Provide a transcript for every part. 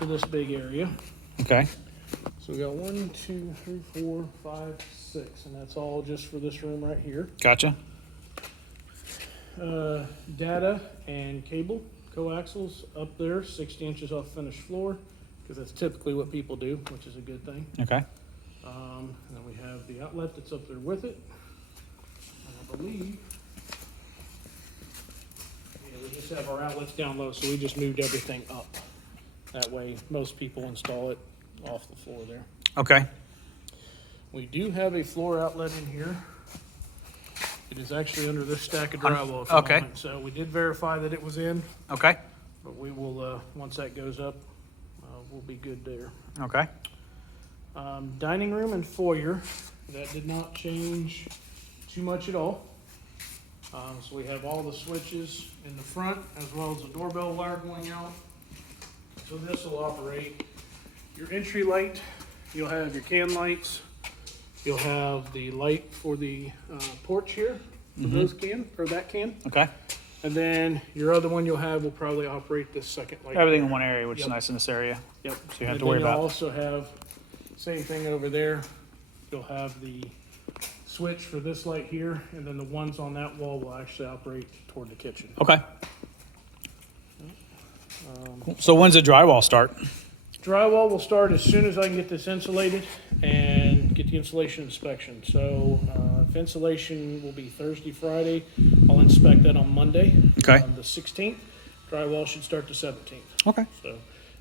for this big area. Okay. So we got 1, 2, 3, 4, 5, 6, and that's all just for this room right here. Gotcha. Data and cable coaxials up there, 60 inches off finished floor, because that's typically what people do, which is a good thing. Okay. And then we have the outlet that's up there with it. And I believe, yeah, we just have our outlets down low, so we just moved everything up. That way, most people install it off the floor there. Okay. We do have a floor outlet in here. It is actually under this stack of drywall at the Okay. moment. So we did verify that it was in, Okay. but we will, once that goes up, we'll be good there. Okay. Dining room and foyer, that did not change too much at all. So we have all the switches in the front as well as the doorbell wire going out. So this will operate your entry light, you'll have your can lights, you'll have the light for the porch here, for those can, or that can. Okay. And then your other one you'll have will probably operate this second light. Everything in one area, which is Yep. nice in this area. Yep. So you have And to worry then you'll about. also have, same thing over there, you'll have the switch for this light here, and then the ones on that wall will actually operate toward the kitchen. Okay. So when's the drywall start? Drywall will start as soon as I can get this insulated and get the insulation inspection. So if insulation will be Thursday, Friday, I'll inspect that on Monday. Okay. The 16th. Drywall should start the 17th. Okay. So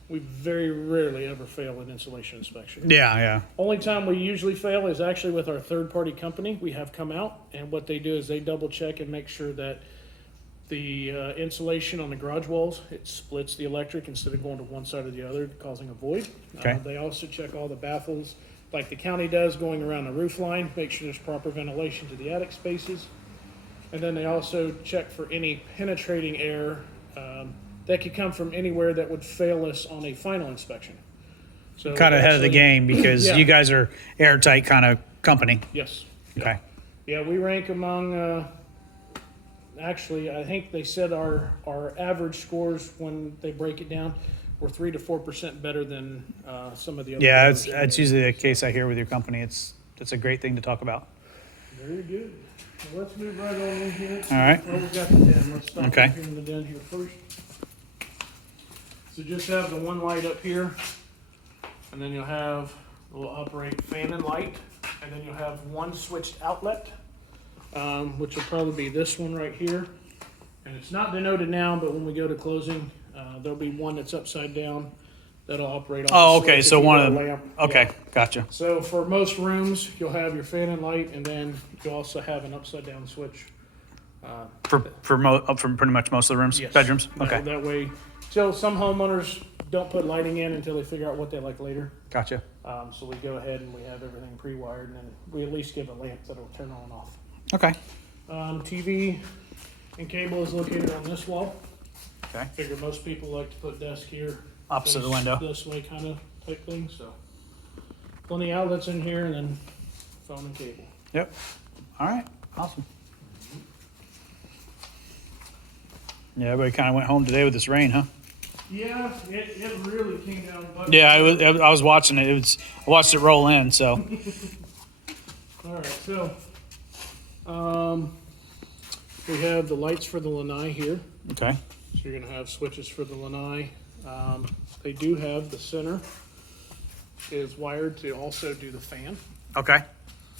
we very rarely ever fail an insulation inspection. Yeah, yeah. Only time we usually fail is actually with our third-party company. We have come out, and what they do is they double-check and make sure that the insulation on the garage walls, it splits the electric instead of going to one side or the other, causing a void. Okay. They also check all the baffles, like the county does, going around the roof line, make sure there's proper ventilation to the attic spaces. And then they also check for any penetrating air that could come from anywhere that would fail us on a final inspection. So Kind of ahead of the actually- game because Yeah. you guys are airtight kind of company. Yes. Okay. Yeah, we rank among, actually, I think they said our average scores when they break it down were 3 to 4% better than some of the other. Yeah, others. that's usually the case I hear with your company. It's a great thing to talk about. Very good. Well, let's move right on in here. All right. Well, we got the den. Let's start Okay. in the den here first. So just have the one light up here, and then you'll have, we'll operate fan and light, and then you'll have one switched outlet, which will probably be this one right here. And it's not denoted now, but when we go to closing, there'll be one that's upside down that'll operate off Oh, the okay. switch So if you one got of a them. lamp. Okay, Yeah. gotcha. So for most rooms, you'll have your fan and light, and then you also have an upside down switch. For pretty much most of the rooms, Yes. bedrooms. That- Okay, That way, till some homeowners don't put lighting in until they figure out what they like later. gotcha. So we go ahead and we have everything pre-wired, and then we at least give a lamp that'll turn on and off. Okay, TV and cable is located on this wall. okay. Figure most people like to put desk here. Opposite the face window. This way kind of type thing, so. Plenty of outlets in here, and then phone and cable. Yep. All right. Awesome. Yeah, everybody kind of went home today with this rain, huh? Yeah, it really came down. Yeah, I was watching it. I watched it roll in. So All right, so we have the lights for the lanai here. okay, So you're gonna have switches for the lanai. They do have the center is wired to also do the fan. okay.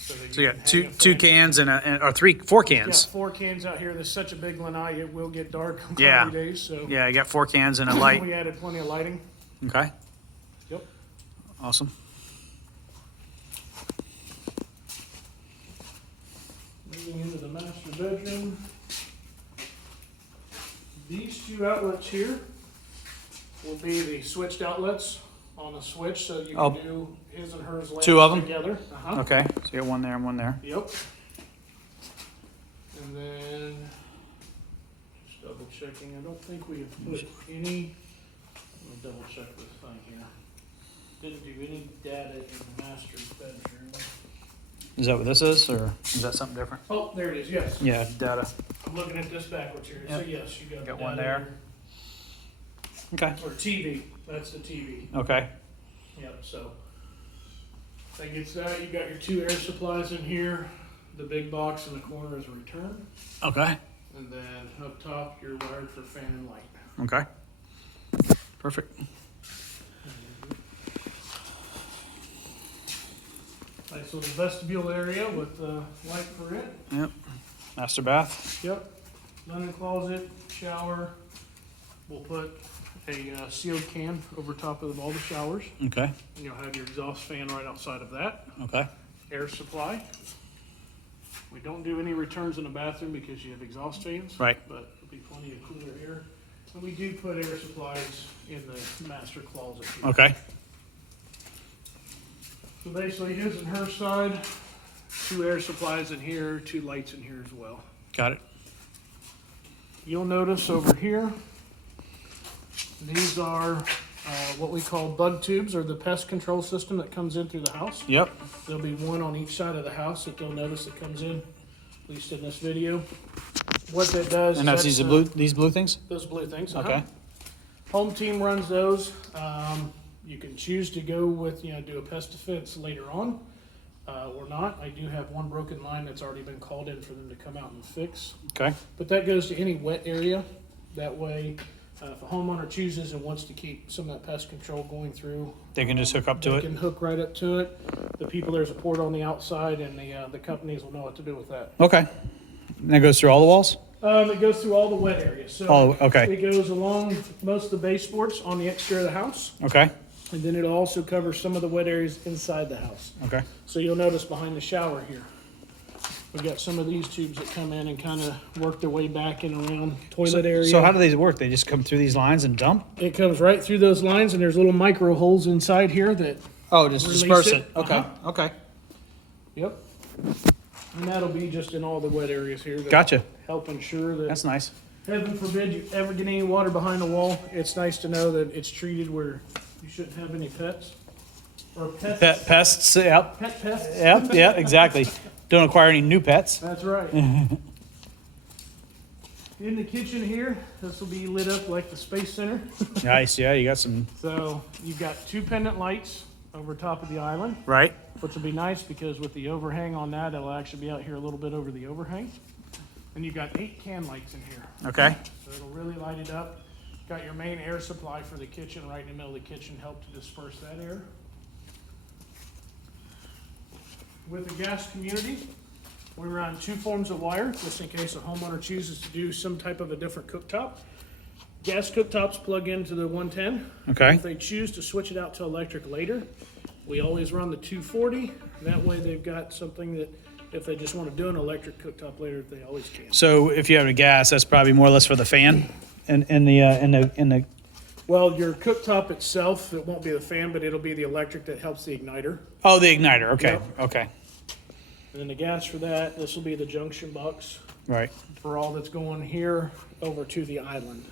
So that So you can got hang a two fan. cans or four Got cans. 4 cans out here. There's such a big lanai, it will get dark on Yeah. cloudy days. So Yeah, you got 4 cans and a light. we added plenty of lighting. Okay, Yep. awesome. Moving into the master bedroom. These 2 outlets here will be the switched outlets on a switch, so you Oh. can do his and hers lamps 2 of 'em? together. Uh-huh. Okay, so you got one there and one there. Yep. And then, just double checking, I don't think we have put any, let me double check this thing here. Didn't do any data in the master's bedroom. Is that what this is, or is that something different? Oh, there it is, yes. Yeah, data. I'm looking at this backwards here. So Yep. yes, you got Got the one data there. here. Okay. Or TV, that's the TV. Okay. Yep, so that gets that. You got your 2 air supplies in here. The big box in the corner is a return. Okay. And then up top, you're wired for fan and light. Okay. Perfect. Nice little vestibule area with the light for it. Yep. Master bath. Yep. Linen closet, shower. We'll put a sealed can over top of all the showers. Okay. And you'll have your exhaust fan right outside of that. Okay. Air supply. We don't do any returns in the bathroom because you have exhaust fans. Right. But there'll be plenty of cooler air. And we do put air supplies in the master closet here. Okay. So basically his and her side, 2 air supplies in here, 2 lights in here as well. Got it. You'll notice over here, these are what we call bug tubes, or the pest control system that comes in through the house. Yep. There'll be one on each side of the house that you'll notice that comes in, at least in this video. What that does And that's is these blue things? those blue things. Okay. Home team runs those. You can choose to go with, do a pest defense later on or not. I do have one broken line that's already been called in for them to come out and fix. Okay. But that goes to any wet area. That way, if a homeowner chooses and wants to keep some of that pest control going through, They can just hook up to they it? can hook right up to it. The people, there's a port on the outside, and the companies will know what to do with that. Okay. And that goes through all the walls? It goes through all the wet areas. So Oh, okay. it goes along most of the baseboards on the exterior of the house, Okay. and then it'll also cover some of the wet areas inside the house. Okay. So you'll notice behind the shower here, we've got some of these tubes that come in and kind of work their way back and around toilet area. So how do these work? They just come through these lines and dump? It comes right through those lines, and there's little micro holes inside here that, Oh, just Release disperse it. it? Okay. Okay. yep. And that'll be just in all the wet areas here. to Gotcha. Help ensure that, That's nice. heaven forbid you ever get any water behind the wall, it's nice to know that it's treated where you shouldn't have any pets. Or pests. Pests, yep. Pet pests. Yep, yeah, exactly. Don't acquire any new pets. That's right. In the kitchen here, this will be lit up like the Space Center. Nice, yeah, you got some, So you've got 2 pendant lights over top of the island, right? which will be nice because with the overhang on that, it'll actually be out here a little bit over the overhang. And you've got 8 can lights in here, Okay. so it'll really light it up. Got your main air supply for the kitchen right in the middle of the kitchen, help to disperse that air. With the gas community, we run 2 forms of wire, just in case a homeowner chooses to do some type of a different cooktop. Gas cooktops plug into the 110. Okay. If they choose to switch it out to electric later, we always run the 240. That way they've got something that if they just want to do an electric cooktop later, they always can. So if you have a gas, that's probably more or less for the fan in the, Well, your cooktop itself, it won't be the fan, but it'll be the electric that helps the igniter. oh, the igniter. Okay. Yep. Okay. And then the gas for that, this will be the junction box Right. for all that's going here over to the island.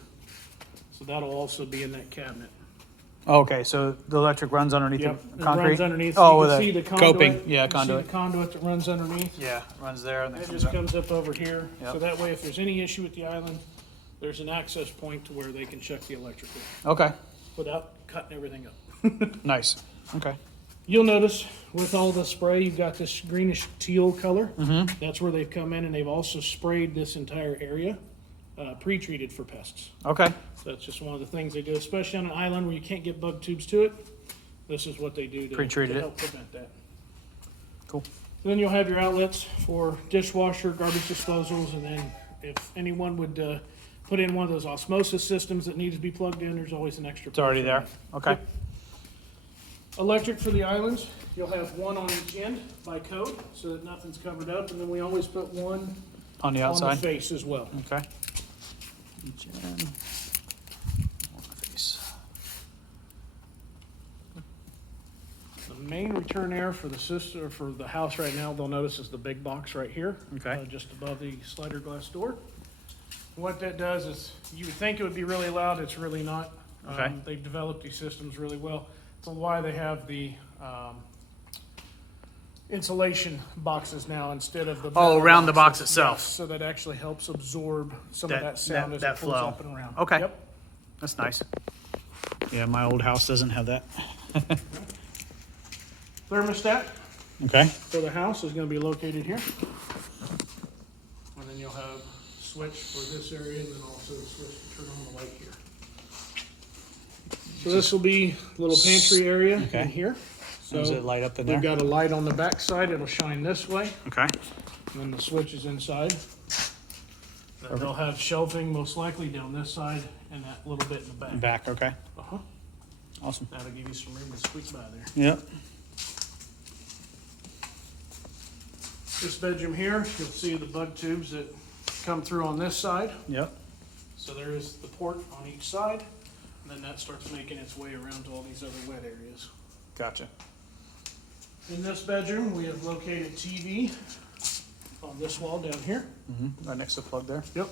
So that'll also be in that cabinet. Okay, so the electric runs underneath Yep, the it concrete? runs underneath. Oh, You with can a see the conduit. coping. Yeah, You can see conduit. the conduit that runs underneath. Yeah, runs there and then It comes just up. comes up over here. So Yep. that way, if there's any issue with the island, there's an access point to where they can check the electrical Okay, without cutting everything up. nice. Okay. You'll notice with all the spray, you've got this greenish teal color. That's where they've come in, and they've also sprayed this entire area, pre-treated for pests. Okay. So that's just one of the things they do, especially on an island where you can't get bug tubes to it. This is what they do to Pre-treated it. help prevent that. Cool. Then you'll have your outlets for dishwasher, garbage disposals, and then if anyone would put in one of those osmosis systems that needs to be plugged in, there's always an extra. It's already there. Okay. Electric for the islands, you'll have one on each end by code, so that nothing's covered up, and then we always put one On the on the outside? face as well. Okay. Each end. On the face. The main return air for the system, or for the house right now, they'll notice is the big box right here. Okay. Just above the slider glass door. What that does is, you would think it would be really loud, it's really not. Okay. They've developed these systems really well. So why they have the insulation boxes now instead of the. Oh, metal around the box boxes. itself. Yes, so that actually helps absorb some of That- that sound that- as that it pulls flow. up and around. Okay. Yep. That's nice. Yeah, my old house doesn't have that. Thermostat Okay, for the house is gonna be located here. And then you'll have a switch for this area and then also the switch to turn on the light here. So this will be a little pantry area Okay. in here. does it So light up in we've there? got a light on the back side, it'll shine this way, Okay, and then the switch is inside. Then they'll have shelving most likely down this side and that little bit in the back. back, okay, Uh-huh. awesome. That'll give you some room to squeak by there. Yep, This bedroom here, you'll see the bug tubes that come through on this side. yep, So there is the port on each side, and then that starts making its way around to all these other wet areas. gotcha. In this bedroom, we have located TV on this wall down here. Right next to the plug there. Yep.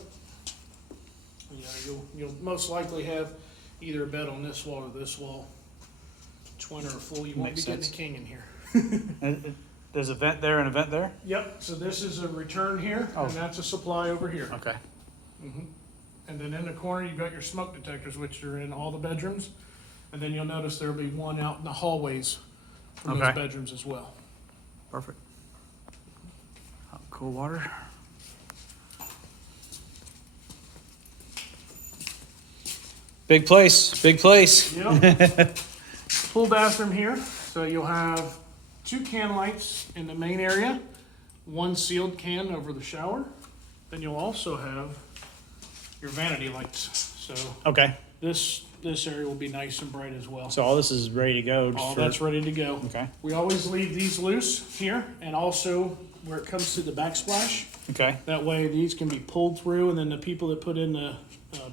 Yeah, you'll most likely have either a bed on this wall or this wall. Twin or a full, you won't be Makes getting a sense. king in here. There's a vent there and a vent there? Yep, so this is a return here, Oh. and that's a supply over here. Okay, And then in the corner, you've got your smoke detectors, which are in all the bedrooms. And then you'll notice there'll be one out in the hallways from those Okay. bedrooms as well. perfect. Hot and cool water. Big place, big place. Yep. Pool bathroom here, so you'll have 2 can lights in the main area, 1 sealed can over the shower. Then you'll also have your vanity lights. So Okay, this area will be nice and bright as well. so all this is ready to go. just All for- that's ready to go. Okay, We always leave these loose here, and also where it comes to the backsplash. okay, That way these can be pulled through, and then the people that put in the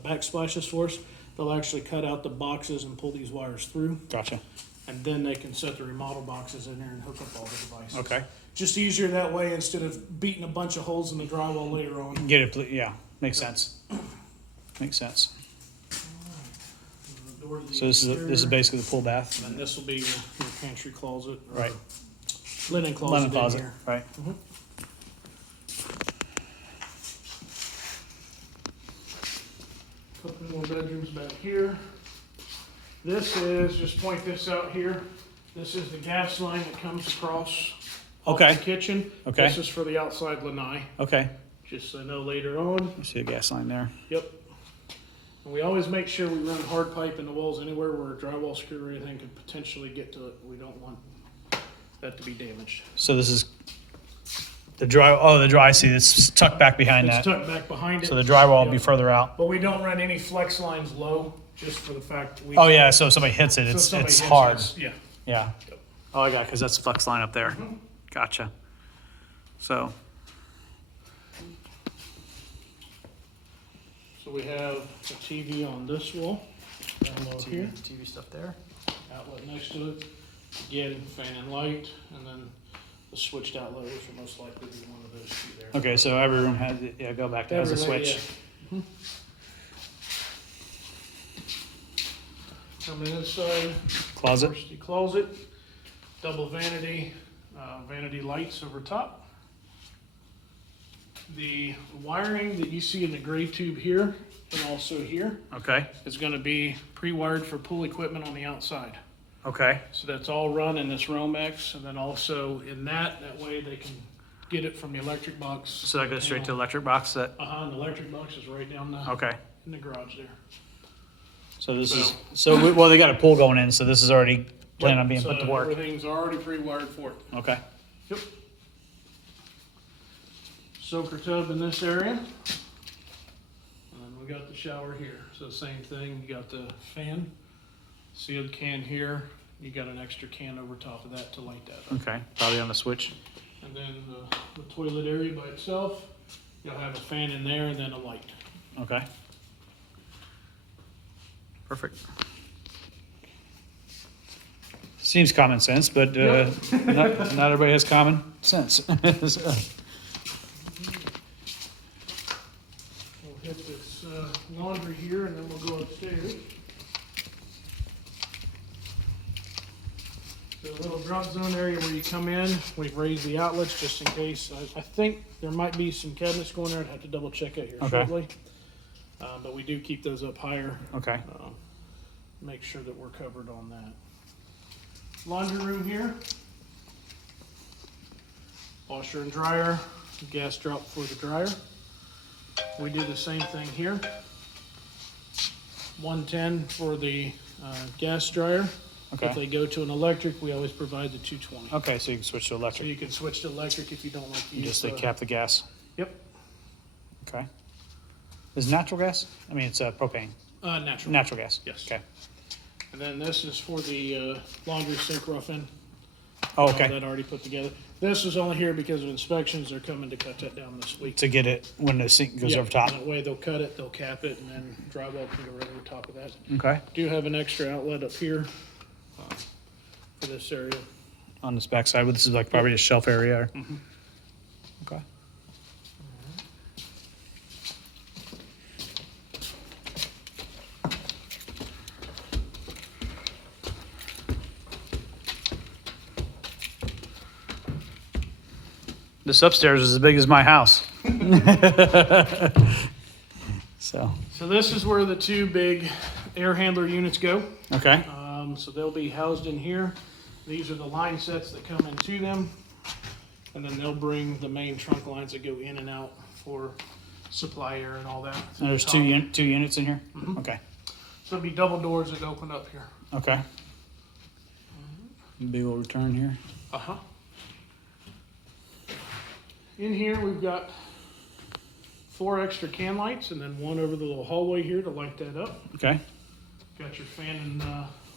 backsplashes for us, they'll actually cut out the boxes and pull these wires through. gotcha. And then they can set the remodel boxes in there and hook up all the devices. Okay, Just easier that way instead of beating a bunch of holes in the drywall later on. get it, yeah, makes sense. Makes sense. The door to the So this is exterior, basically the pool bath, And then this will be your pantry closet. or right? Linen closet Linen in closet, here. right? Couple more bedrooms back here. This is, just point this out here, this is the gas line that comes across Okay, the kitchen. Okay. This is for the outside lanai, okay. just so I know later on. I see a gas line there. Yep. And we always make sure we run hard pipe in the walls anywhere where a drywall screw or anything could potentially get to it. We don't want that to be damaged. So this is the dry, I see, it's tucked back behind It's that. tucked back behind it. So the drywall will be Yep. further out. But we don't run any flex lines low, just for the fact that we. Oh, yeah, so if somebody hits it, So it's, somebody it's hits hard. us, Yeah. Yeah. Yep. Oh, I got it, because that's the flex line up there. Mhm. Gotcha. So, So we have a TV on this wall, down low here, TV stuff there. outlet next to it. Again, fan and light, and then the switched outlet, which will most likely be one of those two there. Okay, so every room has, yeah, go back to has a Everything, switch. yeah. Coming inside, Closet. first the closet, double vanity, vanity lights over top. The wiring that you see in the gray tube here and also here Okay, is gonna be pre-wired for pool equipment on the outside. okay, So that's all run in this Romex, and then also in that way they can get it from the electric box. so that goes straight to the electric box that, And the electric box is right down the, okay. in the garage there. So this is, well, they got a pool going in, so this is already planning on being So put to work. everything's already pre-wired for it. Okay, Yep. Soaker tub in this area. And then we got the shower here. So same thing, you got the fan, sealed can here. You got an extra can over top of that to light that up. okay, probably on the switch. And then the toilet area by itself, you'll have a fan in there and then a light. Okay. Perfect. Seems common sense, but not everybody has common sense. So, We'll hit this laundry here and then we'll go upstairs. The little drop zone area where you come in, we've raised the outlets just in case. I think there might be some cabinets going there. I'd have to double check it here Okay. shortly. But we do keep those up higher. Okay. Make sure that we're covered on that. Laundry room here. Washer and dryer, gas drop for the dryer. We do the same thing here. 110 for the gas dryer. Okay. If they go to an electric, we always provide the 220. Okay, so you can switch to So electric. you can switch to electric if you don't like to You use just the... cap the gas. Yep, Okay. Is it natural gas? I mean, it's propane. natural. Natural gas. Yes. Okay. And then this is for the laundry sink rough-in. Oh, okay. That already put together. This is only here because of inspections. They're coming to cut that down this week. To get it when the sink goes Yeah, over top. That way they'll cut it, they'll cap it, and then drywall can go right over top of that. Okay. Do have an extra outlet up here for this area. On this back side, this is like probably a shelf area. Mhm. Okay. This upstairs is as big as my house. So, So this is where the two big air handler units go. okay. So they'll be housed in here. These are the line sets that come into them. And then they'll bring the main trunk lines that go in and out for supply air and all that. And there's two units in here? Mhm. Okay. So it'll be double doors that open up here. Okay. Big old return here. Uh-huh. In here, we've got 4 extra can lights and then one over the little hallway here to light that up. Okay. Got your fan and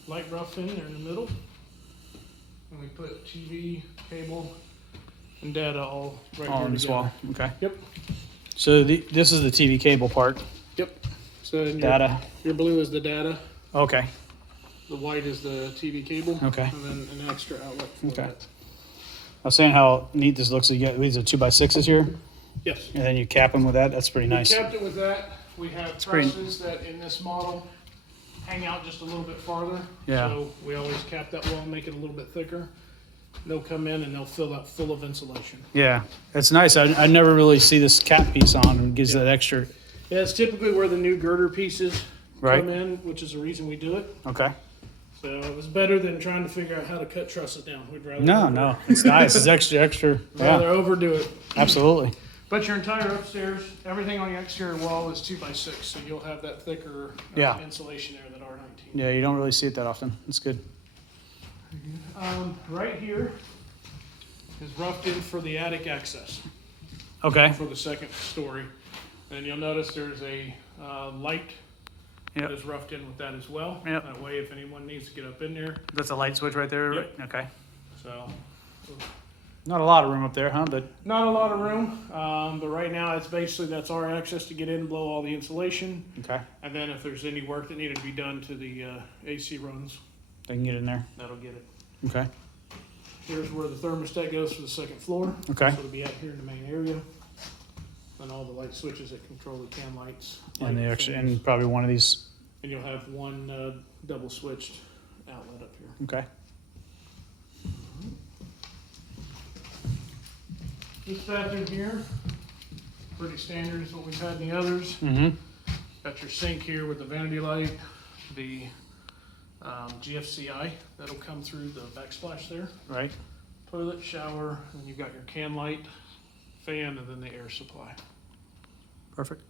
light rough in there in the middle. And we put TV, cable, and data all right All here on this together. wall. Okay. Yep, So this is the TV cable part. yep. So in Data. your blue is the data, Okay. the white is the TV cable. Okay. And then an extra outlet for Okay. that. I was saying how neat this looks. You get these are 2x6s here, Yes. and then you cap them with that. That's pretty nice. We kept it with that. We have pretty- trusses that in this model hang out just a little bit farther. Yeah. So we always cap that wall, make it a little bit thicker. They'll come in and they'll fill that full of insulation. Yeah, it's nice. I never really see this cap piece on, and gives that extra. Yeah, it's typically where the new girder pieces Right. come in, which is the reason we do it. Okay. So it was better than trying to figure out how to cut trusses down. We'd rather No, it's nice. It's extra. rather Yeah, overdo it. absolutely. But your entire upstairs, everything on the exterior wall is 2x6, so you'll have that thicker Yeah. insulation there that R19. Yeah, you don't really see it that often. It's good. Right here is roughed in for the attic access Okay. for the second story. And you'll notice there's a light Yep. that is roughed in with that as well. Yep. That way, if anyone needs to get up in there, That's a light switch right there. Yep. Okay. so. Not a lot of room up there, huh? But Not a lot of room, but right now it's basically, that's our access to get in, blow all the insulation. okay, And then if there's any work that needed to be done to the AC runs, they can get in there. that'll get it. Okay. Here's where the thermostat goes for the second floor. Okay. So it'll be out here in the main area. And all the light switches that control the can lights. And the light extra, fans. and probably one of these. And you'll have one double switched outlet up here. Okay. This bathroom here, pretty standard is what we've had in the others. Mm-hmm. Got your sink here with the vanity light, the GFCI that'll come through the backsplash there. Right. Toilet, shower, and you've got your can light, fan, and then the air supply. Perfect.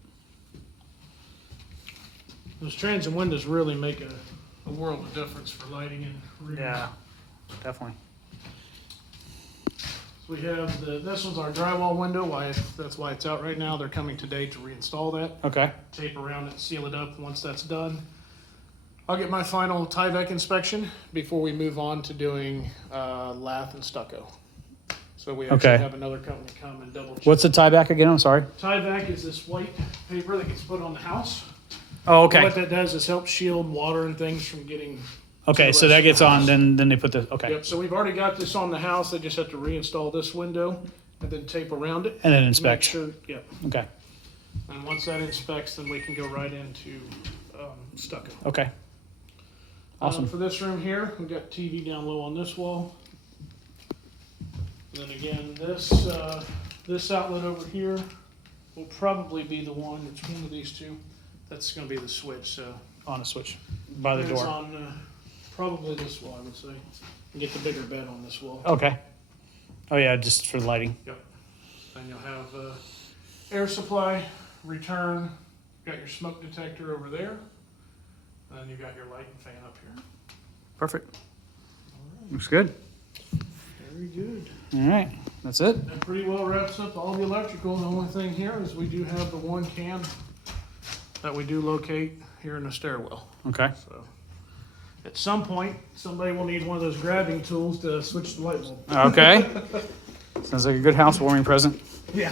Those transom windows really make a world of difference for lighting and rooms. Yeah. Definitely. We have this one's our drywall window. That's why it's out right now. They're coming today to reinstall that. Okay. Tape around it, seal it up. Once that's done, I'll get my final Tyvek inspection before we move on to doing lath and stucco. So we actually Okay. have another company come and double check. What's the tieback again? I'm sorry. Tyvek is this white paper that gets put on the house. Oh, okay. What that does is help shield water and things from getting. Okay, the so rest that of the gets on, house. then they put the, okay. Yep, so we've already got this on the house. They just have to reinstall this window and then tape around it. And then Make inspect. sure, yep. Okay. And once that inspects, then we can go right into stucco. Okay. Awesome. For this room here, we've got TV down low on this wall. And then again, this outlet over here will probably be the one, it's one of these two, That's gonna be the switch, so. On a switch by the It's door. on, probably this wall, I would say. And get the bigger bed on this wall. Okay. Oh yeah, just for lighting. Yep. Then you'll have, air supply, return, got your smoke detector over there. And then you got your light and fan up here. Perfect. Looks good. Very good. All right, that's it. That pretty well wraps up all the electrical. The only thing here is we do have the one can that we do locate here in the stairwell. Okay. So at some point, somebody will need one of those grabbing tools to switch the light bulb. Okay. Sounds like a good housewarming present. Yeah.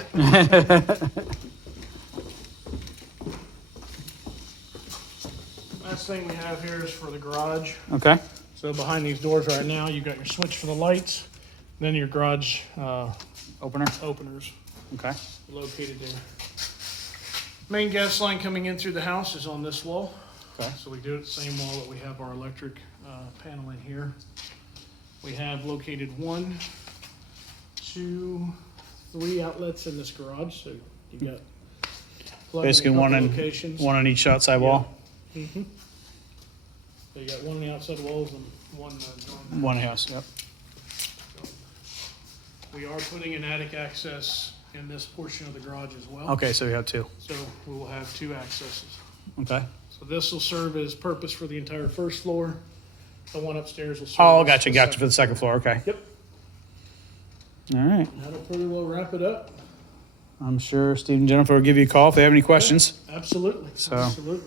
Last thing we have here is for the garage. Okay. So behind these doors right now, you got your switch for the lights, then your garage Opener. openers Okay. located there. Main gas line coming in through the house is on this wall. Okay. So we do it the same wall that we have our electric panel in here. We have located 1, 2, 3 outlets in this garage, so you got plug in a Basically couple one in- locations. One on each outside wall. Mhm. So you got one on the outside walls and one going. One house. Yep. We are putting an attic access in this portion of the garage as well. Okay, so we have two. So we will have 2 accesses. Okay. So this will serve as purpose for the entire first floor. The one upstairs will serve. Oh, as gotcha, the gotcha for second. the second floor. Okay. Yep. All right. That'll pretty well wrap it up. I'm sure Steve and Jennifer will give you a call if they have any questions. Absolutely. So- Absolutely.